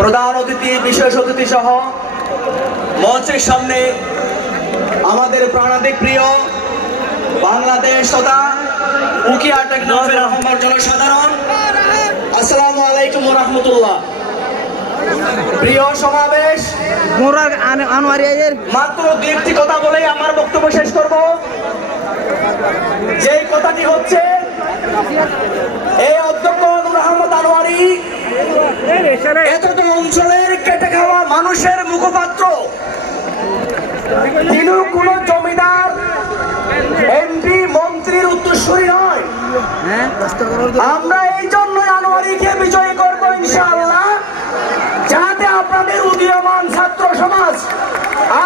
প্রধান অতিথি, বিশেষ অতিথি সহ মঞ্চের সামনে আমাদের প্রাণাধিক প্রিয় বাংলাদেশ তথা উকিয়া টেকনোলজির আহ্বায়ক জনসাধারণ, আসসালামু আলাইকুম ওয়া রাহমাতুল্লাহ। প্রিয় সমাবেশ, মাত্র দুটি কথা বলেই আমার বক্তব্য শেষ করব। যে কথাটি হচ্ছে, এই অধ্যক্ষ নূর আহমদ আনোয়ারী এতটা অঞ্চলের কেটে খাওয়া মানুষের মুখপাত্র। তিনি কোন জমিদার, এমপি, মন্ত্রীর উত্তরসূরি নয়। আমরা এই জন্যই আনোয়ারীকে বিজয়ী করবো ইনশাআল্লাহ, যাতে আপনাদের উদীয়মান ছাত্র সমাজ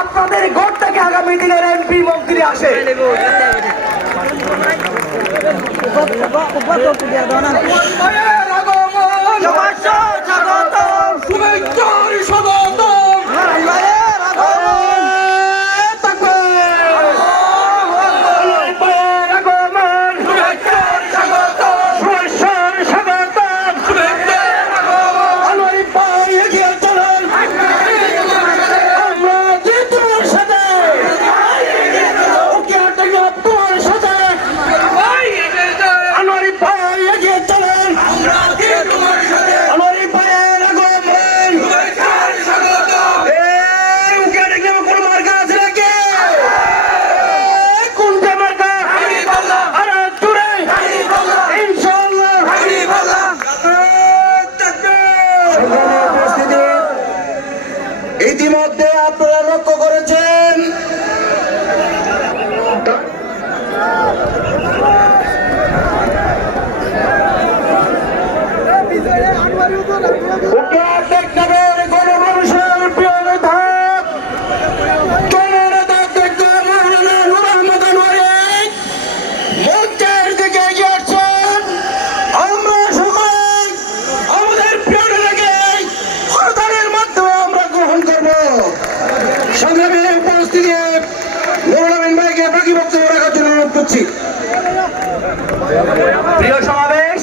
আপনাদের গড় থেকে আগামী দিনের এমপি, মন্ত্রী আসে। ইতিমধ্যে আপনারা লক্ষ্য করেছেন, প্রিয় সমাবেশ,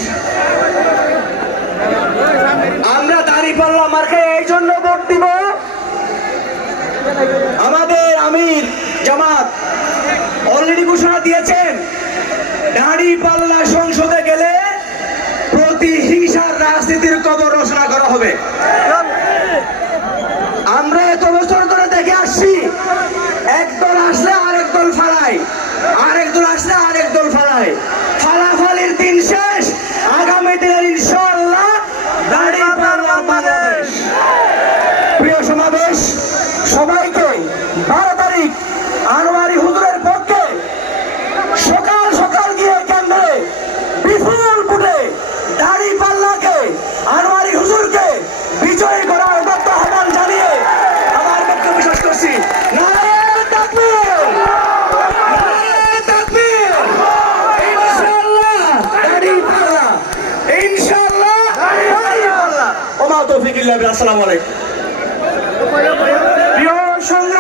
আমরা দাঁড়িপাল্লা মার্কায় এই জন্য ভোট দিব, আমাদের আমির জামাত অলরেডি ঘোষণা দিয়েছেন, দাঁড়িপাল্লা সংসদে গেলে প্রতিহিংসার রাজনীতির কবর রচনা করা হবে। আমরা এত বছর ধরে দেখে আসছি, একদল আসলে আরেক দল ফালায়, আরেক দল আসলে আরেক দল ফালায়, ফালাফালির দিন শেষ। আগামী দিনের ইনশাআল্লাহ দাঁড়িপাল্লা বাংলাদেশ। প্রিয় সমাবেশ, সবাইকে 12 তারিখ আনোয়ারী হুজুরের পক্ষে সকাল সকাল গিয়ে কেন্দ্রে বিপুল ভোটে দাঁড়িপাল্লাকে, আনোয়ারী হুজুরকে বিজয়ী করার আহ্বান জানিয়ে আমার বক্তব্য শেষ করছি। আসসালামু আলাইকুম। প্রিয় সংগ্রামী